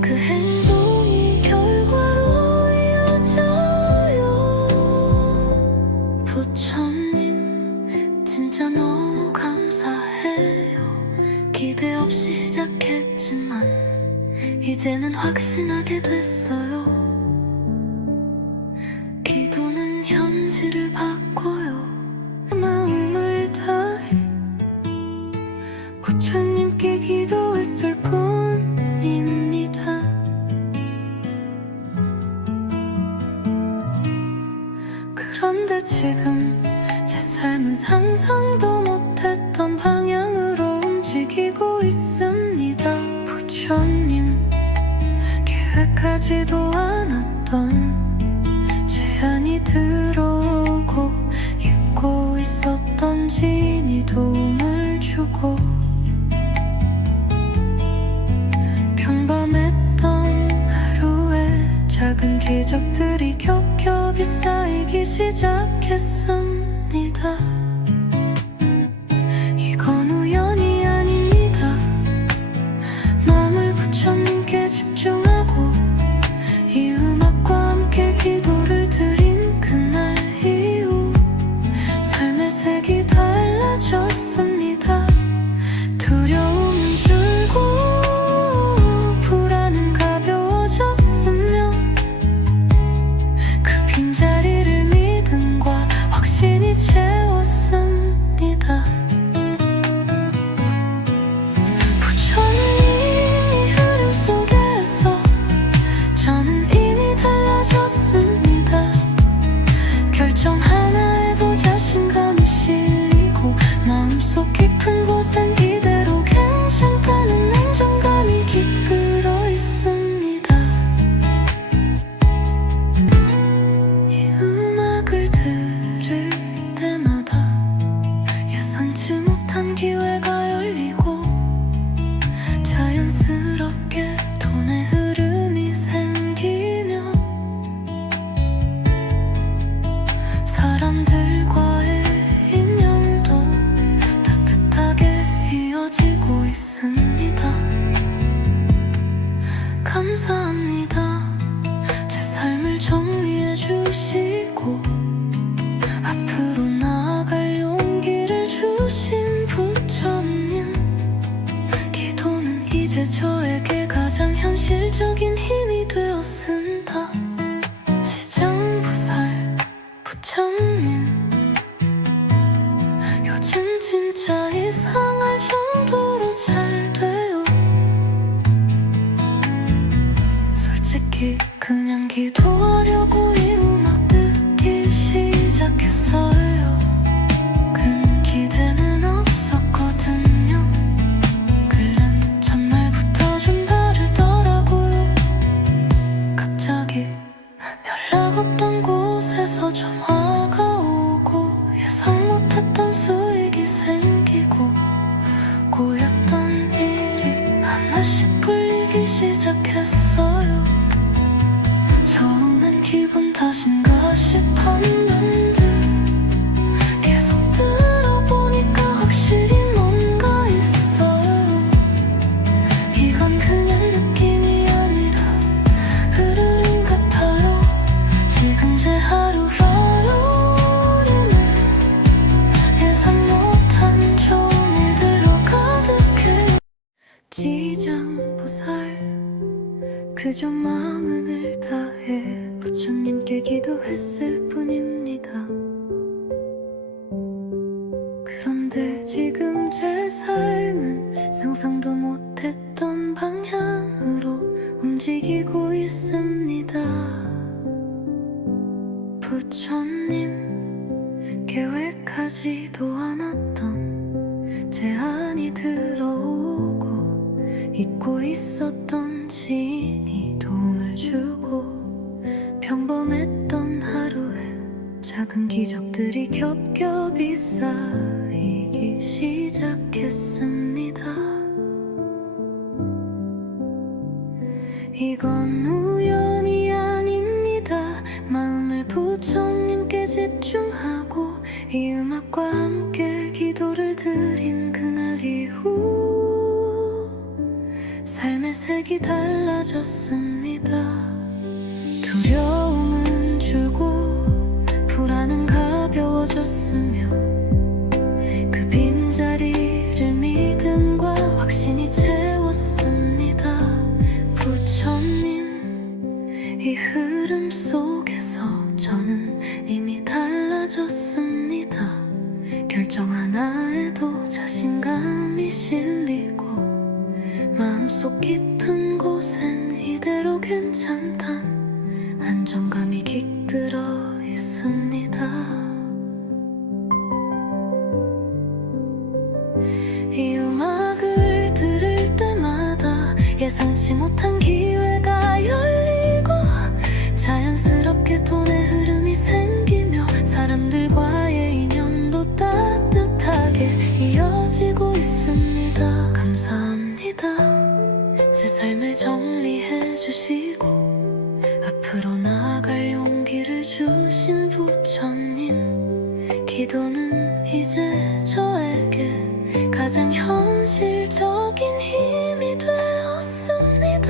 그 행동이 결과로 이어져요. 부처님 진짜 너무 감사해요. 기대 없이 시작했지만 이제는 확신하게 됐어요. 기도는 현실을 바꿔요. 마음을 다해 부처님께 기도했을 뿐입니다. 그런데 지금 제 삶은 상상도 못했던 방향으로 움직이고 있습니다. 부처님 계획하지도 않았던 제안이 들어오고 잊고 있었던 지인이 도움을 주고 평범했던 하루에 작은 기적들이 겹겹이 쌓이기 시작했습니다. 이건 우연이 아닙니다. 마음을 부처님께 집중하고 이 음악과 함께 기도 채웠습니다. 부처님이 흐름 속에서 저는 이미 달라졌습니다. 결정 하나에도 자신감이 실리고 마음속 깊은 곳엔 이대로 괜찮다는 안정감이 깃들어 있습니다. 이 음악을 들을 때마다 예상치 못한 기회가 열리고 자연스럽게 돈의 흐름이 생기며 사람들과의 인연도 따뜻하게 이어지고 있습니다. 감사합니다. 제 삶을 정리해 주시고 앞으로 나아갈 용기를 주신 부처님, 기도는 이제 저에게 가장 현실적인 힘이 되었습니다. 지장보살 부처님, 요즘 진짜 이상할 정도로 잘 돼요. 솔직히 그냥 기도하려고 이 음악 듣기 시작했어요. 큰 기대는 없었거든요. 글은 전날부터 좀 다르더라고요. 갑자기 연락 없던 곳에서 전화가 오고 예상 못했던 수익이 생기고 꼬였던 일이 하나씩 풀리기 시작했어요. 처음엔 기분 탓인가 싶었는데 계속 들어보니까 확실히 뭔가 있어요. 이건 그냥 느낌이 아니라 흐름 같아요. 지금 제 하루가 오르네. 예상 못한 좋은 일들로 가득해. 지장보살, 그저 마음을 다해 부처님께 기도했을 뿐입니다. 그런데 지금 제 삶은 상상도 못했던 방향으로 움직이고 있습니다. 부처님, 계획하지도 않았던 제안이 들어오고 잊고 있었던 지인이 도움을 주고 평범했던 하루에 작은 기적들이 겹겹이 쌓이기 시작했습니다. 이건 우연이 아닙니다. 마음을 부처님께 집중하고 이 음악과 함께 기도를 드린 그날 이후 삶의 색이 달라졌습니다. 두려움은 줄고 불안은 가벼워졌으며 그 빈자리를 믿음과 확신이 채웠습니다. 부처님, 이 흐름 속에서 저는 이미 달라졌습니다. 결정 하나에도 자신감이 실리고 마음속 깊은 곳엔 이대로 괜찮단 안정감이 깃들어 있습니다. 이 음악을 들을 때마다 예상치 못한 기회가 열리고 자연스럽게 돈의 흐름이 생기며 사람들과의 인연도 따뜻하게 이어지고 있습니다. 감사합니다. 제 삶을 정리해 주시고 앞으로 나아갈 용기를 주신 부처님, 기도는 이제 저에게 가장 현실적인 힘이 되었습니다.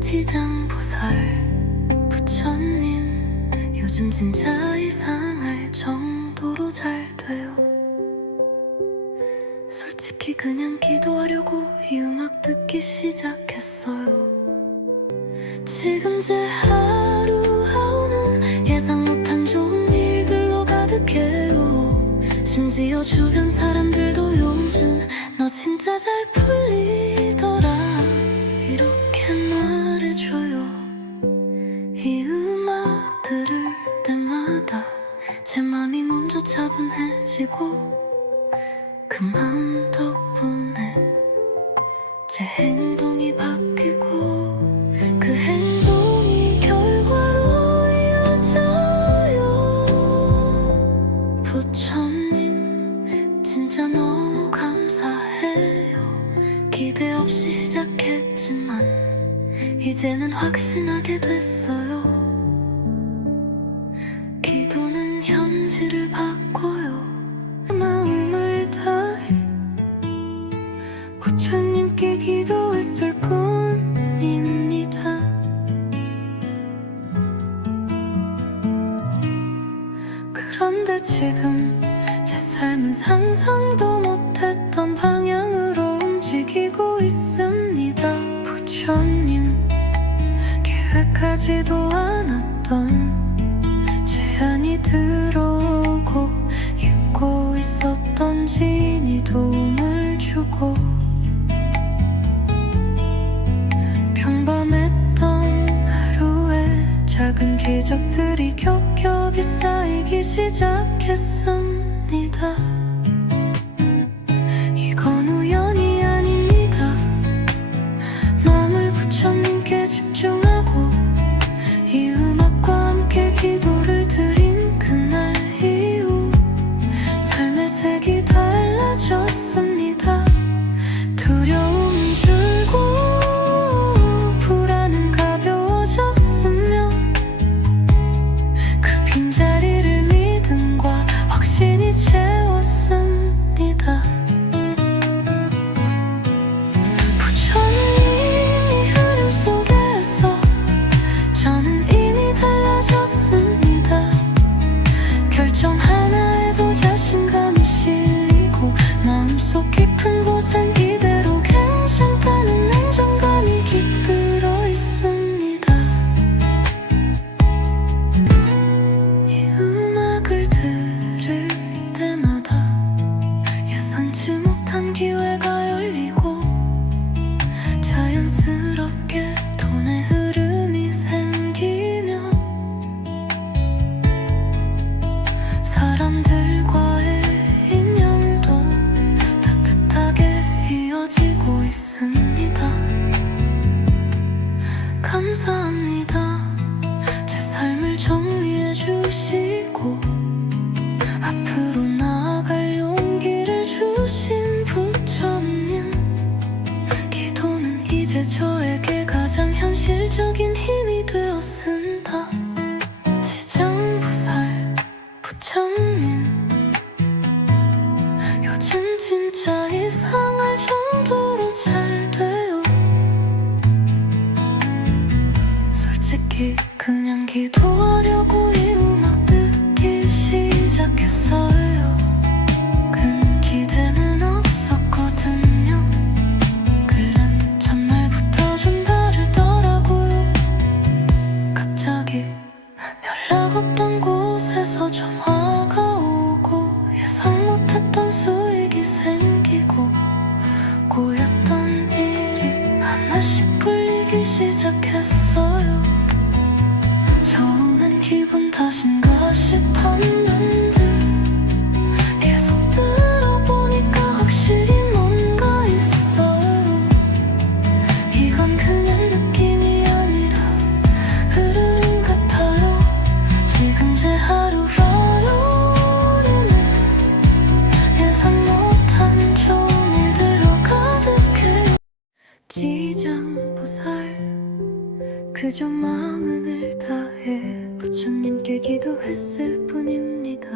지장보살 부처님, 요즘 진짜 이상할 정도로 잘 돼요. 솔직히 그냥 기도하려고 이 음악 듣기 시작했어요. 지금 제 하루하루는 예상 못한 좋은 일들로 가득 심지어 주변 사람들도 요즘 너 진짜 잘 풀리더라 이렇게 말해줘요. 이 음악 들을 때마다 제 맘이 먼저 차분해지고 그 맘 덕분에 제 행동이 바뀌고 그 행동이 결과로 이어져요. 부처님 진짜 너무 감사해요. 기대 없이 시작했지만 이제는 확신하게 됐어요. 기도는 현실을 바꿔요. 마음을 다해 부처님께 기도했을 뿐입니다. 그런데 지금 제 삶은 상상도 못했던 방향으로 움직이고 있습니다. 부처님 계획하지도 않았던 제안이 들어오고 잊고 있었던 지인이 도움을 주고 평범했던 하루에 작은 기적들이 겹겹이 쌓이기 시작했습니다. 이건 우연이 아닙니다. 마음을 부처님께 집중하고 이 음악과 함께 기도를 드린 그날 이후 삶의 색이 달라졌습니다. 두려움은 줄고 불안은 가벼워졌으며 그 빈자리를 믿음과 확신이 채웠습니다. 부처님이 흐름 속에서 저는 이미 달라졌습니다. 결정 하나에도 자신감이 실리고 마음속 깊은 곳엔 이대로 괜찮다는 안정감이 깃들어 있습니다. 이 음악을 들을 때마다 예상치 못한 기회가 열리고 자연스럽게 돈의 흐름이 생기며 사람들과의 인연도 따뜻하게 이어지고 있습니다. 감사합니다. 제 삶을 정리해 주시고 앞으로 나아갈 용기를 주신 부처님. 기도는 이제 저에게 가장 현실적인 힘이 되었습니다. 지장보살 부처님, 요즘 진짜 이상할 정도로 잘 돼요. 솔직히 그냥 기도하려고 이 음악 듣기 시작했어요. 큰 기대는 없었거든요. 끓는 전날부터 좀 다르더라고요. 갑자기 연락 없던 곳에서 전화가 오고 예상 못했던 수익이 생기고 꼬였던 일이 하나씩 풀리기 시작했어요. 처음엔 기분 탓인가 싶었는데 계속 들어보니까 확실히 뭔가 있어요. 이건 그냥 느낌이 아니라 흐름 같아요. 지금 제 하루가 오르네. 예상 못한 좋은 일들로 가득해요. 지장보살 그저 마음을 다해 부처님께 기도했을 뿐입니다.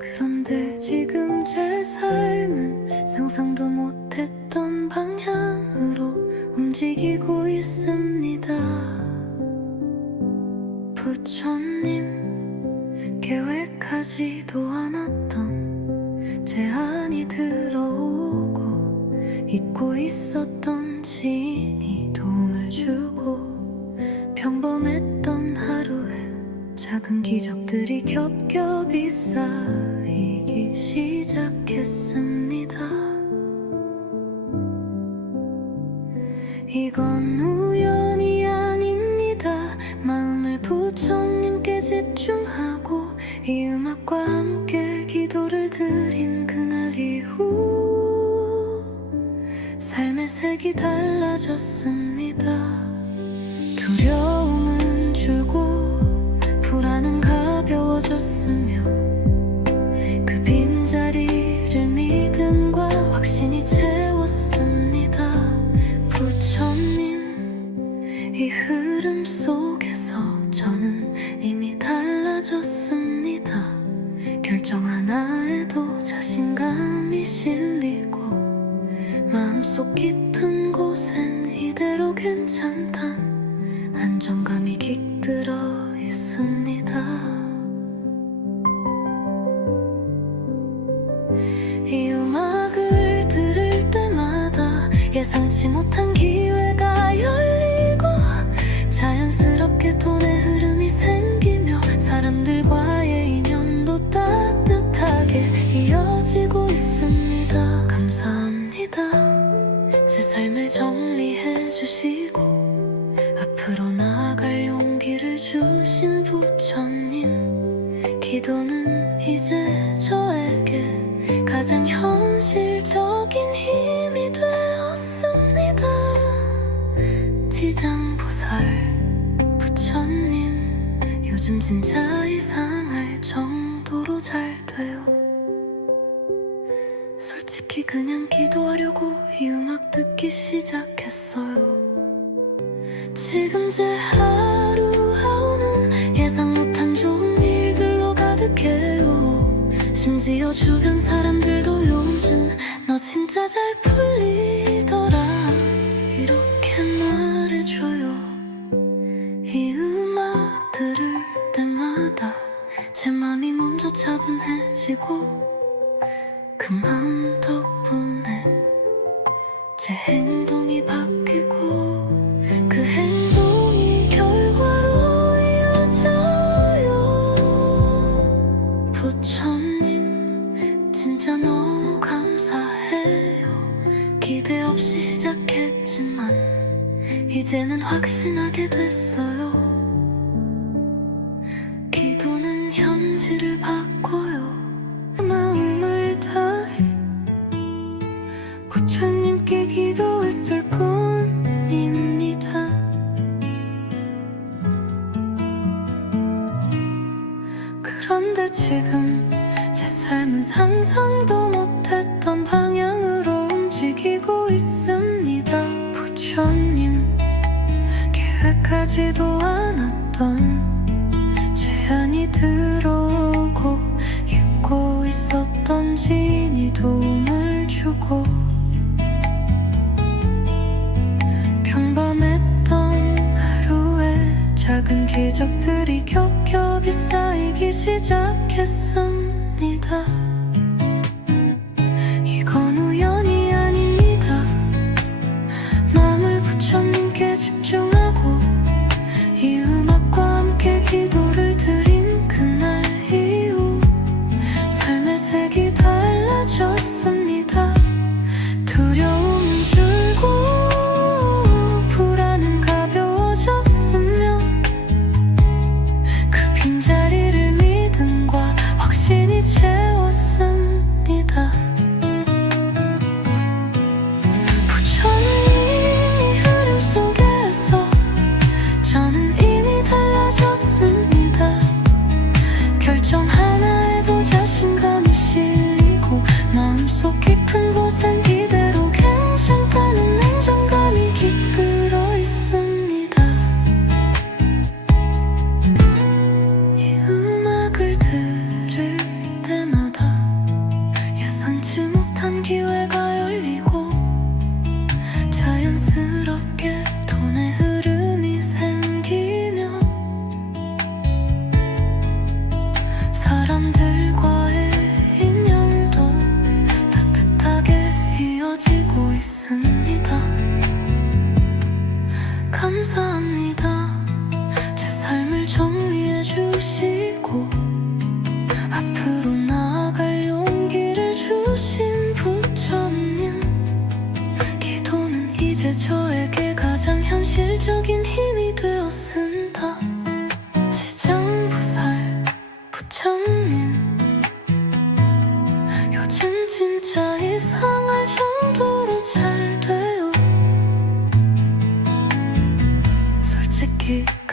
그런데 지금 제 삶은 상상도 못했던 방향으로 움직이고 있습니다. 부처님 계획하지도 않았던 제안이 들어오고 잊고 있었던 지인이 도움을 주고 평범했던 하루에 작은 작은 기적들이 겹겹이 쌓이기 시작했습니다. 이건 우연이 아닙니다. 마음을 부처님께 집중하고 이 음악과 함께 기도를 드린 그날 이후 삶의 색이 달라졌습니다. 두려움은 줄고 불안은 가벼워졌으며 그 빈자리를 믿음과 확신이 채웠습니다. 부처님, 이 흐름 속에서 저는 이미 달라졌습니다. 결정 하나에도 자신감이 실리고 마음속 깊은 곳엔 이대로 괜찮단 안정감이 깃들어 있습니다. 이 음악을 들을 때마다 예상치 못한 기회가 열리고 자연스럽게 돈의 흐름이 생기며 사람들과의 인연도 따뜻하게 이어지고 있습니다. 감사합니다. 제 삶을 정리해 주시고 앞으로 나아갈 용기를 주신 부처님, 기도는 이제 저에게 가장 현실적인 힘이 되었습니다. 지장보살 부처님, 요즘 진짜 이상할 정도로 잘 돼요. 솔직히 그냥 기도하려고 이 음악 듣기 시작했어요. 지금 제 하루하루는 예상 못한 좋은 일들로 가득해요. 심지어 주변 사람들도 요즘 너 진짜 잘 풀리더라 이렇게 말해줘요. 이 음악 들을 때마다 제 맘이 먼저 차분해지고 그 맘 덕분에 제 행동이 바뀌고 그 행동이 결과로 이어져요. 부처님, 진짜 너무 감사해요. 기대 없이 시작했지만 이제는 확신하게 됐어요. 기도는 현실을 바꿔요. 마음을 다해 부처님께 기도했을 뿐입니다. 그런데 지금 제 삶은 상상도 못했던 방향으로 움직이고 있습니다. 부처님, 계획하지도 않았던 제안이 들어오고 잊고 있었던 지인이 도움을 주고 평범했던 하루에 작은 기적들이 겹겹이 쌓이기 시작했습니다. 이건 우연이 아닙니다. 마음을 부처님께 집중하고 이 음악과 함께 기도를 드린 그날 이후 삶의 색이 달라졌습니다. 두려움은 줄고 불안은 가벼워졌으며 그 빈자리를 믿음과 확신이 채웠습니다.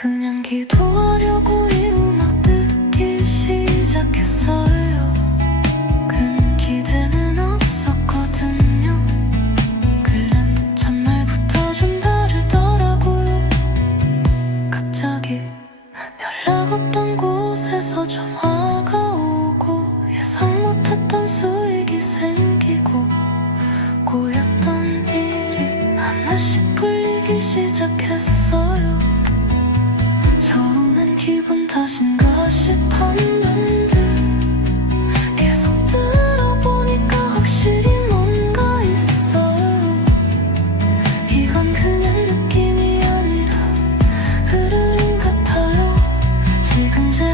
그냥 기도하려고 이 음악 듣기 시작했어요. 큰 기대는 없었거든요. 글은 전날부터 좀 다르더라고요. 갑자기 연락 없던 곳에서 전화가 오고 예상 못했던 수익이 생기고 꼬였던 일이 하나씩 풀리기 시작했어요. 처음엔 기분 탓인가 싶었는데 계속 들어보니까 확실히 뭔가 있어요. 이건 그냥 느낌이 아니라 흐름 같아요. 지금 제